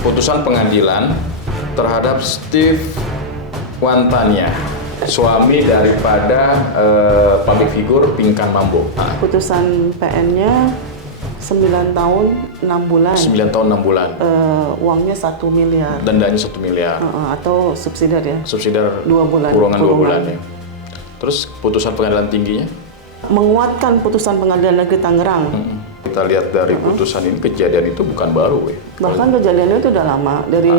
Putusan pengadilan terhadap Steve Wantania, suami daripada public figure Pinkan Mambo. Putusan PN-nya 9 tahun 6 bulan. 9 tahun 6 bulan. Uangnya 1 miliar. Dendanya 1 miliar. Atau subsidiar ya. Subsidiar 2 bulan. Kurungan 2 bulan ya. Terus putusan pengadilan tingginya? Menguatkan putusan pengadilan negeri Tangerang. Kita lihat dari putusan ini, kejadian itu bukan baru ya. Bahkan kejadiannya itu udah lama. Dari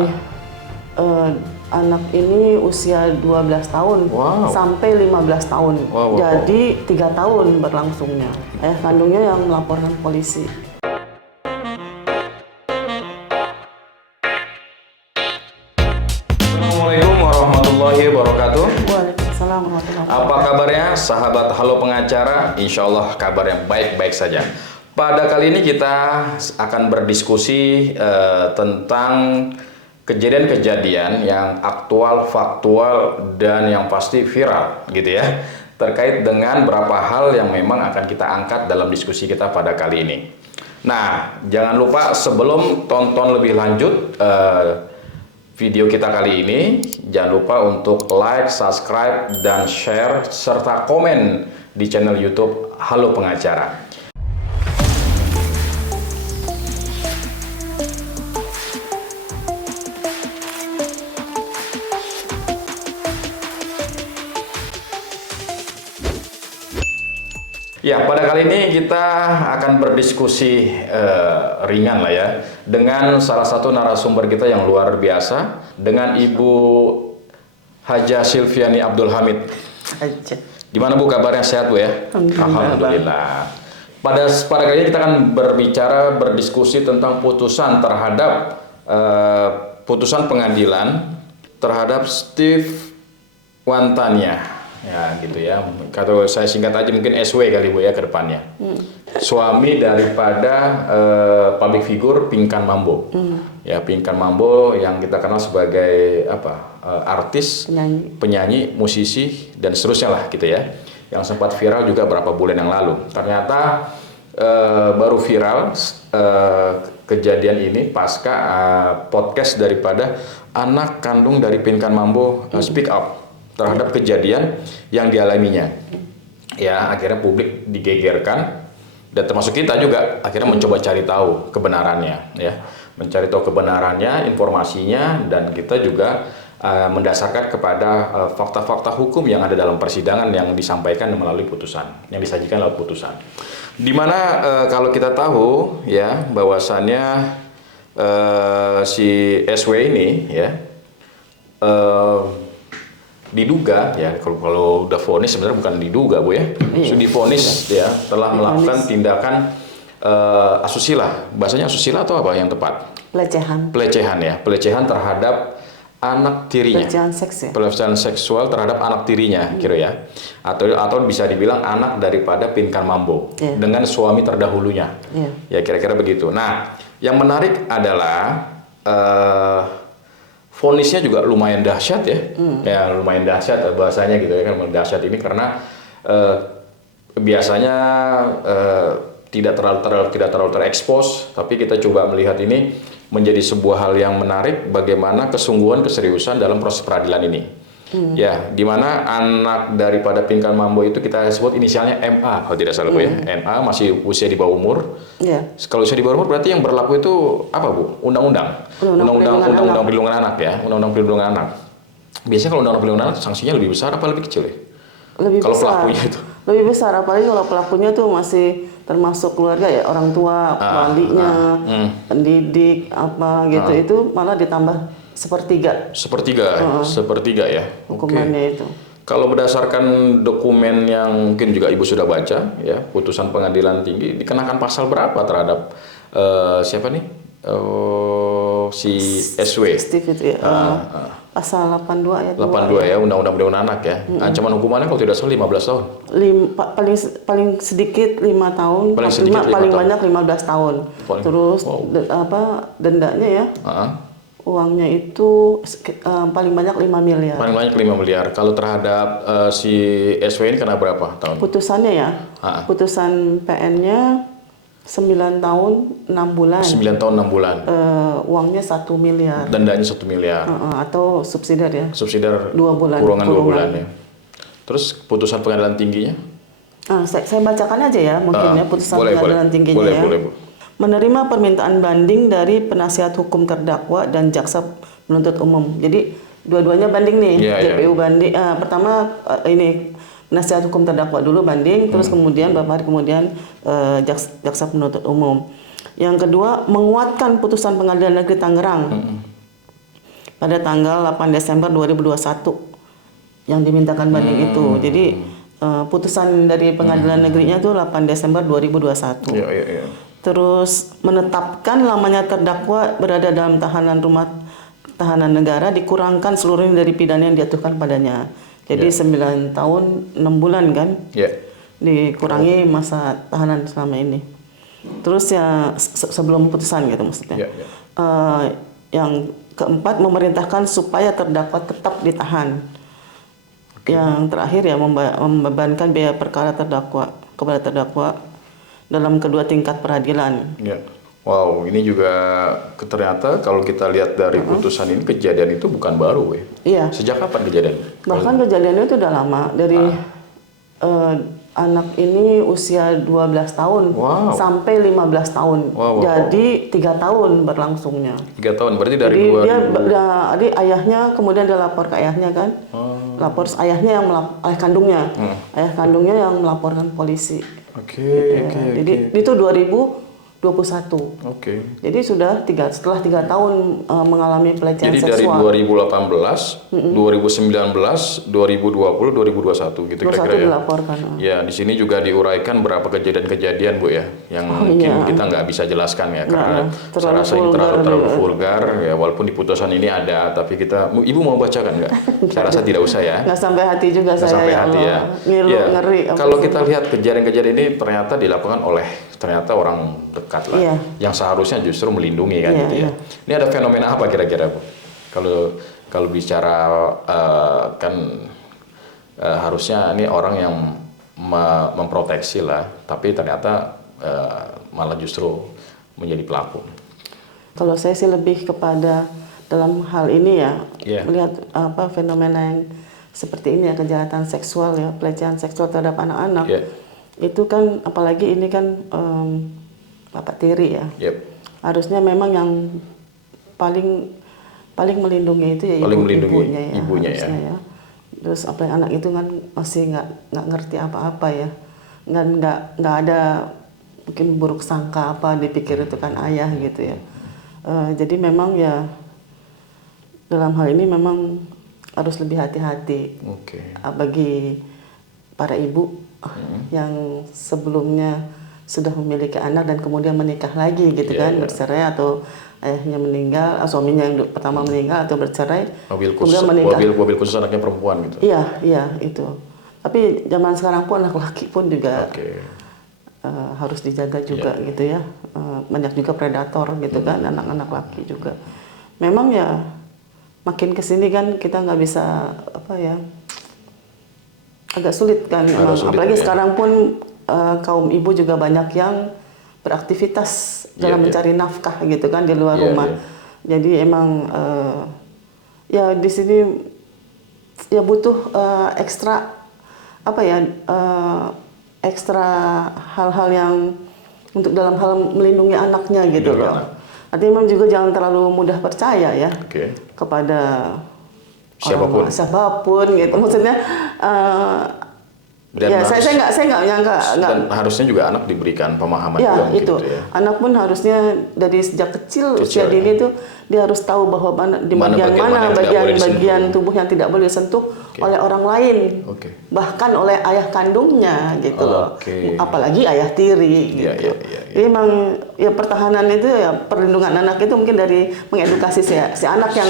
anak ini usia 12 tahun sampai 15 tahun. Jadi 3 tahun berlangsungnya. Ayah kandungnya yang melaporkan polisi. Assalamualaikum warahmatullahi wabarakatuh. Waalaikumsalam warahmatullahi wabarakatuh. Apa kabarnya sahabat Halo Pengacara? Insya Allah kabarnya baik-baik saja. Pada kali ini kita akan berdiskusi tentang kejadian-kejadian yang aktual, faktual, dan yang pasti viral gitu ya. Terkait dengan beberapa hal yang memang akan kita angkat dalam diskusi kita pada kali ini. Nah, jangan lupa sebelum tonton lebih lanjut video kita kali ini, jangan lupa untuk like, subscribe, dan share, serta komen di channel YouTube Halo Pengacara. Ya, pada kali ini kita akan berdiskusi ringan lah ya dengan salah satu narasumber kita yang luar biasa, dengan Ibu Haja Silviani Abdul Hamid. Gimana Bu kabarnya, sehat Bu ya? Alhamdulillah. Pada kali ini kita akan berdiskusi tentang putusan terhadap putusan pengadilan terhadap Steve Wantania. Ya gitu ya, kalau saya singkat aja mungkin SW kali Bu ya ke depannya. Suami daripada public figure Pinkan Mambo. Ya, Pinkan Mambo yang kita kenal sebagai artis, penyanyi, musisi, dan seterusnya lah gitu ya. Yang sempat viral juga beberapa bulan yang lalu. Ternyata baru viral kejadian ini pasca podcast daripada anak kandung dari Pinkan Mambo speak up terhadap kejadian yang dialaminya. Ya, akhirnya publik digegerkan dan termasuk kita juga akhirnya mencoba cari tahu kebenarannya ya. Mencari tahu kebenarannya, informasinya, dan kita juga mendasarkan kepada fakta-fakta hukum yang ada dalam persidangan yang disampaikan melalui putusan, yang disajikan lewat putusan. Dimana kalau kita tahu ya bahwasannya si SW ini ya diduga ya, kalau udah vonis sebenarnya bukan diduga Bu ya, sudah divonis ya telah melakukan tindakan asusila. Bahasanya asusila atau apa yang tepat? Pelecehan ya, pelecehan terhadap anak tirinya. Pelecehan seksual terhadap anak tirinya kira ya. Atau bisa dibilang anak daripada Pinkan Mambo dengan suami terdahulunya. Ya kira-kira begitu. Nah, yang menarik adalah vonisnya juga lumayan dahsyat ya, ya lumayan dahsyat bahasanya gitu ya kan, dahsyat ini karena biasanya tidak terlalu terekspos, tapi kita coba melihat ini menjadi sebuah hal yang menarik bagaimana kesungguhan keseriusan dalam proses peradilan ini. Ya, dimana anak daripada Pinkan Mambo itu kita sebut inisialnya MA kalau tidak salah Bu ya. MA masih usia di bawah umur. Kalau usia di bawah umur berarti yang berlaku itu apa Bu? Undang-undang perlindungan anak ya, undang-undang perlindungan anak. Biasanya kalau undang-undang perlindungan anak sanksinya lebih besar apa lebih kecil ya? Lebih kalau besar. Pelakunya itu lebih besar, apalagi kalau pelakunya tuh masih termasuk keluarga ya, orang tua, walinya, pendidik apa gitu, itu malah ditambah sepertiga ya Okay. Hukumannya itu. Kalau berdasarkan dokumen yang mungkin juga Ibu sudah baca ya, putusan pengadilan tinggi dikenakan pasal berapa terhadap siapa nih si SW? Steve itu ya. Pasal 82 ayat 82 ya, Undang-Undang Perlindungan Anak ya. Ancaman hukumannya kalau tidak salah 15 tahun. Paling sedikit 5 tahun, paling banyak 15 tahun. Terus dendanya ya. Uangnya itu paling banyak 5 miliar. Paling banyak 5 miliar. Kalau terhadap si SW ini kena berapa tahun? Putusannya ya. Putusan PN-nya 9 tahun 6 bulan. 9 tahun 6 bulan. Uangnya 1 miliar. Dendanya 1 miliar. Atau subsidiar ya. Subsidiar 2 bulan. Kurungan 2 bulan ya. Terus putusan pengadilan tingginya? Saya bacakan aja ya mungkin ya putusan pengadilan tingginya boleh, ya. Boleh, Bu. Menerima permintaan banding dari penasihat hukum terdakwa dan jaksa penuntut umum. Jadi dua-duanya banding nih. JPU banding. Pertama ini penasihat hukum terdakwa dulu banding, terus kemudian beberapa hari kemudian jaksa penuntut umum. Yang kedua, menguatkan putusan Pengadilan Negeri Tangerang pada tanggal 8 Desember 2021 yang dimintakan banding itu. Jadi putusan dari Pengadilan Negerinya itu 8 Desember 2021. Iya. Terus menetapkan lamanya terdakwa berada dalam tahanan rumah tahanan negara dikurangkan seluruhnya dari pidana yang dijatuhkan padanya. Jadi 9 tahun 6 bulan kan? Dikurangi masa tahanan selama ini. Terus ya sebelum putusan gitu maksudnya. Yang keempat, memerintahkan supaya terdakwa tetap ditahan. Yang terakhir ya membebankan biaya perkara kepada terdakwa dalam kedua tingkat peradilan. Wow, ini juga ternyata kalau kita lihat dari putusan ini, kejadian itu bukan baru ya. Iya. Sejak kapan kejadian? Bahkan kejadiannya itu udah lama, dari anak ini usia 12 tahun sampai 15 tahun. Jadi 3 tahun berlangsungnya. 3 tahun, berarti dari jadi ayahnya kemudian dia lapor ke ayahnya kan. Lapor ayahnya ayah kandungnya. Ayah kandungnya yang melaporkan polisi. Jadi itu 2021. Jadi sudah setelah 3 tahun mengalami pelecehan seksual. Jadi dari 2018, 2019, 2020, 2021 gitu kira-kira ya. Dilaporkan. Ya, di sini juga diuraikan berapa kejadian-kejadian Bu ya, yang mungkin kita nggak bisa jelaskan ya karena saya rasa ini terlalu vulgar ya, walaupun di putusan ini ada, tapi Ibu mau bacakan nggak? Saya rasa tidak usah ya. Nggak sampai hati juga nggak saya. Sampai hati ya. Ngeri. Kalau kita lihat kejadian-kejadian ini ternyata dilakukan oleh orang dekat lah, yang seharusnya justru melindungi kan gitu ya. Ini ada fenomena apa kira-kira Bu? Kalau bicara harusnya ini orang yang memproteksi lah, tapi ternyata malah justru menjadi pelaku. Kalau saya sih lebih kepada dalam hal ini ya, melihat fenomena yang seperti ini ya, kejahatan seksual ya, pelecehan seksual terhadap anak-anak. Itu kan apalagi ini kan bapak tiri ya. Harusnya memang yang paling melindungi itu ya ibunya ya. Terus apa yang anak itu kan masih nggak ngerti apa-apa ya, nggak ada mungkin buruk sangka apa, dipikir itu kan ayah gitu ya. Jadi memang ya dalam hal ini memang harus lebih hati-hati bagi para ibu yang sebelumnya sudah memiliki anak dan kemudian menikah lagi gitu kan, bercerai atau ayahnya meninggal, suaminya yang pertama meninggal atau bercerai, kemudian menikah. Mobil khusus anaknya perempuan gitu. Iya itu. Tapi zaman sekarang pun anak laki pun juga harus dijaga juga gitu ya. Banyak juga predator gitu kan, anak-anak laki juga. Memang ya makin kesini kan kita nggak bisa agak sulit kan, apalagi sekarang pun kaum ibu juga banyak yang beraktivitas dalam mencari nafkah gitu kan di luar rumah. Jadi emang ya di sini ya butuh ekstra ekstra hal-hal yang untuk dalam hal melindungi anaknya gitu loh. Artinya memang juga jangan terlalu mudah percaya ya kepada siapapun gitu. Maksudnya saya nggak nyangka. Dan harusnya juga anak diberikan pemahaman juga itu. Gitu ya. Anak pun harusnya dari sejak kecil usia dini itu dia harus tahu bahwa di bagian tubuh yang tidak boleh disentuh oleh orang lain, bahkan oleh ayah kandungnya gitu loh. Apalagi ayah tiri gitu. Jadi memang ya pertahanan itu ya, perlindungan anak itu mungkin dari mengedukasi si anak yang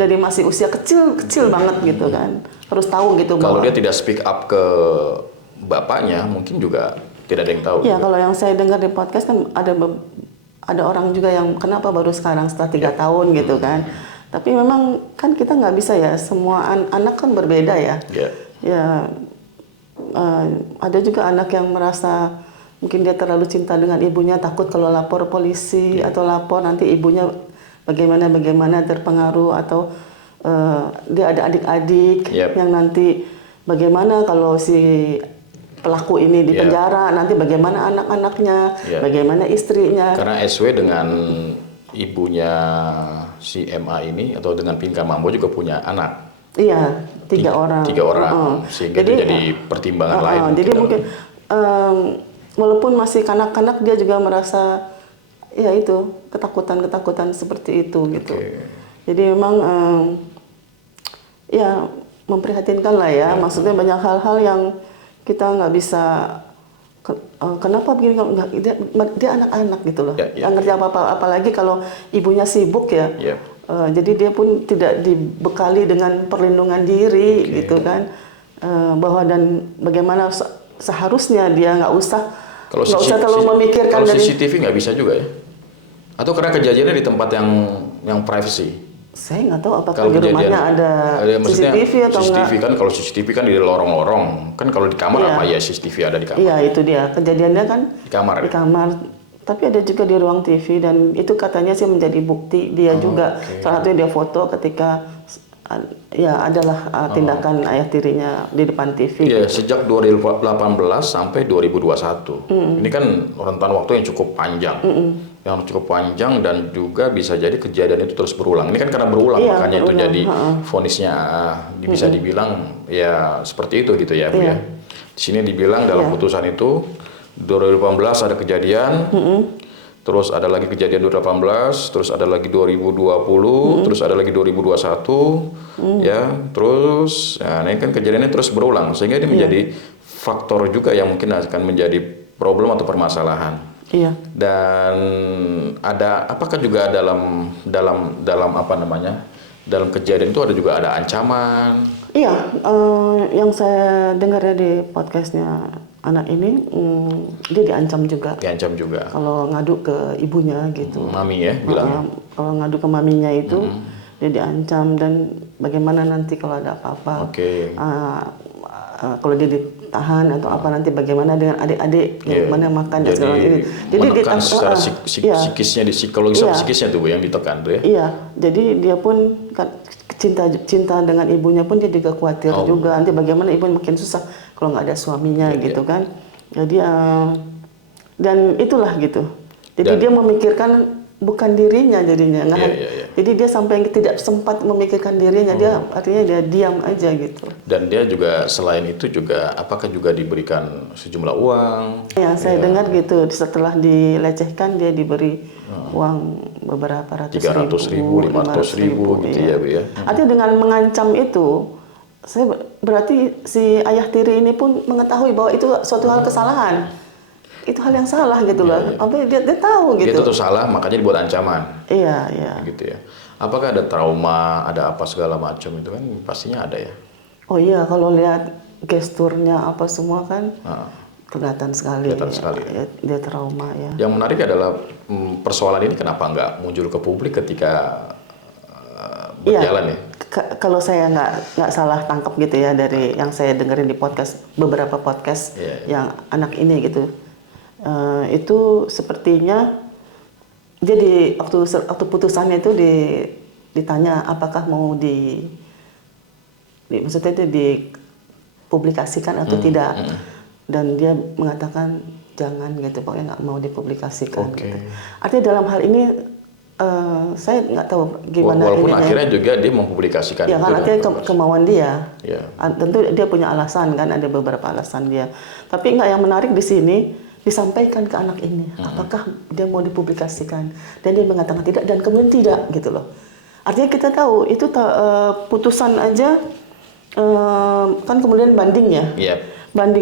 dari masih usia kecil banget gitu kan. Harus tahu gitu. Kalau dia tidak speak up ke bapaknya, mungkin juga tidak ada yang tahu. Iya, kalau yang saya dengar di podcast kan ada orang juga yang kenapa baru sekarang setelah 3 tahun gitu kan. Tapi memang kan kita nggak bisa ya, semua anak kan berbeda ya. Ya ada juga anak yang merasa mungkin dia terlalu cinta dengan ibunya, takut kalau lapor polisi atau lapor nanti ibunya bagaimana terpengaruh, atau dia ada adik-adik yang nanti bagaimana kalau si pelaku ini di penjara, nanti bagaimana anak-anaknya, bagaimana istrinya. Karena SW dengan ibunya si MA ini atau dengan Pinka Mambo juga punya anak. Iya, 3 orang. 3 orang, sehingga itu jadi pertimbangan lain. Jadi mungkin walaupun masih kanak-kanak dia juga merasa ya itu ketakutan seperti itu gitu. Jadi memang ya memprihatinkan lah ya. Maksudnya banyak hal-hal yang kita nggak bisa kenapa begini, dia anak-anak gitu loh, nggak ngerti apa-apa, apalagi kalau ibunya sibuk ya. Jadi dia pun tidak dibekali dengan perlindungan diri gitu kan, bahwa dan bagaimana seharusnya dia nggak usah terlalu memikirkan. Kalau CCTV nggak bisa juga ya? Atau karena kejadiannya di tempat yang privacy? Saya nggak tahu apakah di rumahnya ada CCTV atau enggak. CCTV kan, kalau CCTV kan di lorong-lorong, kan kalau di kamar apa ya CCTV ada di kamar? Iya, itu dia kejadiannya kan di kamar. Di kamar. Tapi ada juga di ruang TV, dan itu katanya sih menjadi bukti dia juga. Salah satunya dia foto ketika ya adalah tindakan ayah tirinya di depan TV. Iya, gitu. Sejak 2018 sampai 2021. Ini kan rentan waktu yang cukup panjang. Yang cukup panjang, dan juga bisa jadi kejadian itu terus berulang. Ini kan karena berulang, makanya itu jadi vonisnya bisa dibilang ya seperti itu gitu ya, Bu ya. Di sini dibilang dalam putusan itu 2018 ada kejadian, terus ada lagi kejadian 2018, terus ada lagi 2020, terus ada lagi 2021, ya, terus, nah ini kan kejadiannya terus berulang, sehingga ini menjadi faktor juga yang mungkin akan menjadi problem atau permasalahan. Dan apakah juga dalam apa namanya, dalam kejadian itu ada ancaman? Iya, yang saya dengar ya di podcastnya anak ini, dia diancam juga. Diancam juga. Kalau ngadu ke ibunya gitu. Mami ya bilang. Kalau ngadu ke maminya itu, dia diancam, dan bagaimana nanti kalau ada apa-apa. Kalau dia ditahan atau apa, nanti bagaimana dengan adik-adik, gimana makan dan segala itu. Jadi menekan secara psikisnya, di psikologis sama psikisnya tuh Bu yang ditekan tuh ya. Iya, jadi dia pun cinta dengan ibunya pun dia juga khawatir juga, nanti bagaimana ibu makin susah kalau nggak ada suaminya gitu kan. Jadi dan itulah gitu. Jadi dia memikirkan bukan dirinya jadinya, jadi dia sampai tidak sempat memikirkan dirinya, dia artinya dia diam aja gitu. Dan dia juga selain itu juga apakah juga diberikan sejumlah uang? Ya, saya dengar gitu, setelah dilecehkan dia diberi uang beberapa ratus ribu, 500 ribu gitu ya Bu ya. Artinya dengan mengancam itu, berarti si ayah tiri ini pun mengetahui bahwa itu suatu hal kesalahan. Itu hal yang salah gitu loh. Dia tahu gitu. Dia tuh salah, makanya dibuat ancaman. Iya. Gitu ya. Apakah ada trauma, ada apa segala macam itu kan pastinya ada ya. Oh iya, kalau lihat gesturnya apa semua kan kelihatan sekali. Ya, dia trauma ya. Yang menarik adalah persoalan ini kenapa nggak muncul ke publik ketika berjalan ya? Kalau saya nggak salah tangkap gitu ya dari yang saya dengerin di beberapa podcast yang anak ini gitu. Itu sepertinya dia waktu putusannya itu ditanya apakah mau maksudnya itu dipublikasikan atau tidak, dan dia mengatakan jangan gitu, pokoknya nggak mau dipublikasikan. Gitu. Artinya dalam hal ini saya nggak tahu gimana. Walaupun akhirnya juga dia mempublikasikan. Ya kan, artinya kemauan dia. Tentu dia punya alasan kan, ada beberapa alasan dia. Tapi yang menarik di sini disampaikan ke anak ini, apakah dia mau dipublikasikan, dan dia mengatakan tidak, dan kemudian tidak gitu loh. Artinya kita tahu itu putusan aja kan kemudian banding ya.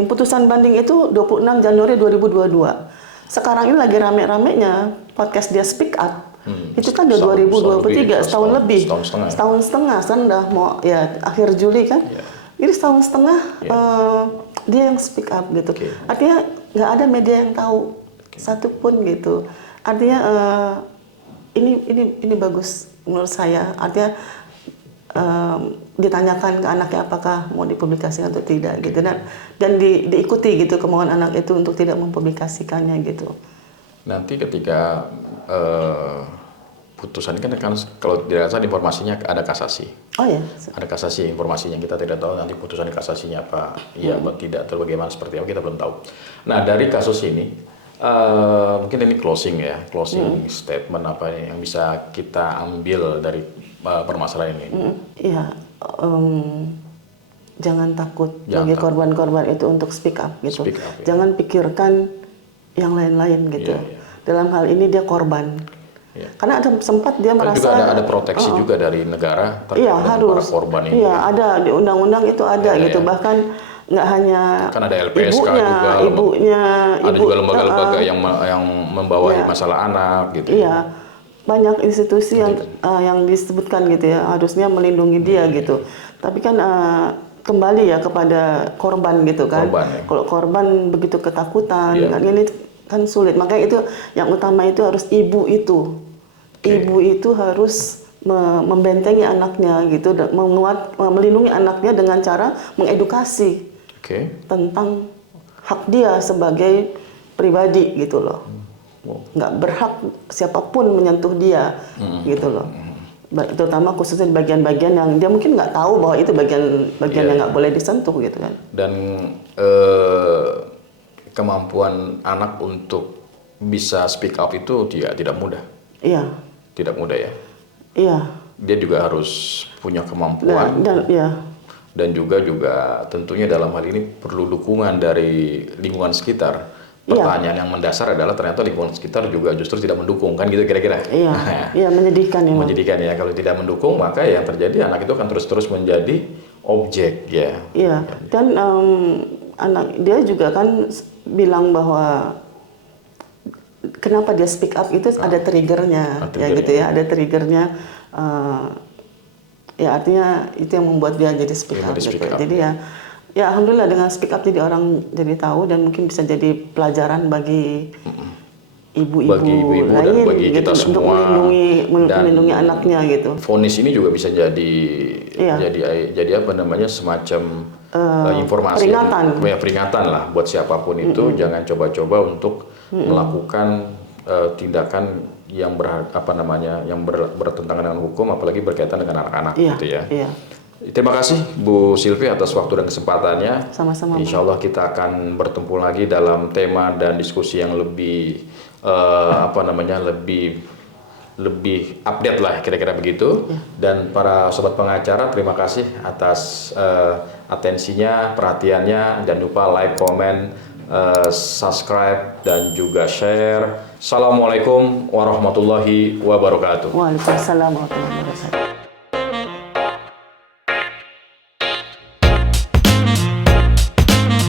Putusan banding itu 26 Januari 2022. Sekarang ini lagi rame-ramenya podcast dia Speak Up. Itu kan udah 2023, setahun lebih. Setahun setengah kan udah mau ya akhir Juli kan. Jadi setahun setengah dia yang speak up gitu. Artinya nggak ada media yang tahu satupun gitu. Artinya ini bagus menurut saya. Artinya ditanyakan ke anaknya apakah mau dipublikasikan atau tidak gitu, dan diikuti gitu kemauan anak itu untuk tidak mempublikasikannya gitu. Nanti ketika putusan kan kalau tidak salah informasinya ada kasasi. Oh ya. Ada kasasi informasinya, kita tidak tahu nanti putusan kasasinya apa, iya atau tidak, atau bagaimana seperti apa kita belum tahu. Nah dari kasus ini mungkin ini closing statement apa yang bisa kita ambil dari permasalahan ini. Iya, jangan takut Jangan bagi takut. korban-korban itu untuk speak up gitu. Speak up, ya. Jangan pikirkan yang lain-lain gitu. Iya, iya. Dalam hal ini dia korban. Iya. Karena ada sempat dia Kan merasa juga ada proteksi juga dari negara terkait iya, dengan harus. para korban ini. Iya, ada di undang-undang itu ada Iya, gitu. iya. Bahkan nggak hanya Kan ada LPSK ibunya, ada juga lembaga-lembaga yang membawahi masalah anak gitu. Iya, banyak institusi yang disebutkan gitu ya, harusnya melindungi dia gitu. Tapi kan kembali ya kepada korban gitu kan. Korban, ya. Kalau korban begitu ketakutan, Iya. kan ini kan sulit. Makanya itu yang utama itu harus ibu itu. Ibu itu harus membentengi anaknya gitu, dan melindungi anaknya dengan cara mengedukasi tentang hak dia sebagai pribadi gitu loh. Nggak berhak siapapun menyentuh dia gitu loh. Terutama khususnya di bagian-bagian yang dia mungkin nggak tahu bahwa itu bagian yang nggak boleh disentuh gitu kan. Dan kemampuan anak untuk bisa speak up itu dia tidak mudah. Iya. Tidak mudah ya. Iya. Dia juga harus punya kemampuan. Dan juga tentunya dalam hal ini perlu dukungan dari lingkungan sekitar. Pertanyaan yang mendasar adalah ternyata lingkungan sekitar juga justru tidak mendukung, kan gitu kira-kira. Iya, iya, menyedihkan ya. Menyedihkan ya, kalau tidak mendukung maka yang terjadi anak itu akan terus-terus menjadi objek ya. Iya, dan anak dia juga kan bilang bahwa kenapa dia speak up itu ada triggernya, ya gitu ya, ada triggernya. Ya artinya itu yang membuat dia jadi speak up gitu. Jadi ya alhamdulillah dengan speak up jadi orang jadi tahu dan mungkin bisa jadi pelajaran bagi ibu-ibu lain dan bagi gitu, kita untuk semua melindungi anaknya gitu. Vonis ini juga bisa jadi apa namanya semacam informasi peringatan lah buat siapapun itu. Jangan coba-coba untuk melakukan tindakan yang bertentangan dengan hukum, apalagi berkaitan dengan anak-anak gitu ya. Iya. Terima kasih Bu Sylvie atas waktu dan kesempatannya. Sama-sama. Insya Allah kita akan bertemu lagi dalam tema dan diskusi yang lebih lebih update lah kira-kira begitu. Dan para sobat pengacara, terima kasih atas atensinya, perhatiannya. Jangan lupa like, comment, subscribe dan juga share. Assalamualaikum warahmatullahi wabarakatuh. Waalaikumsalam warahmatullahi wabarakatuh.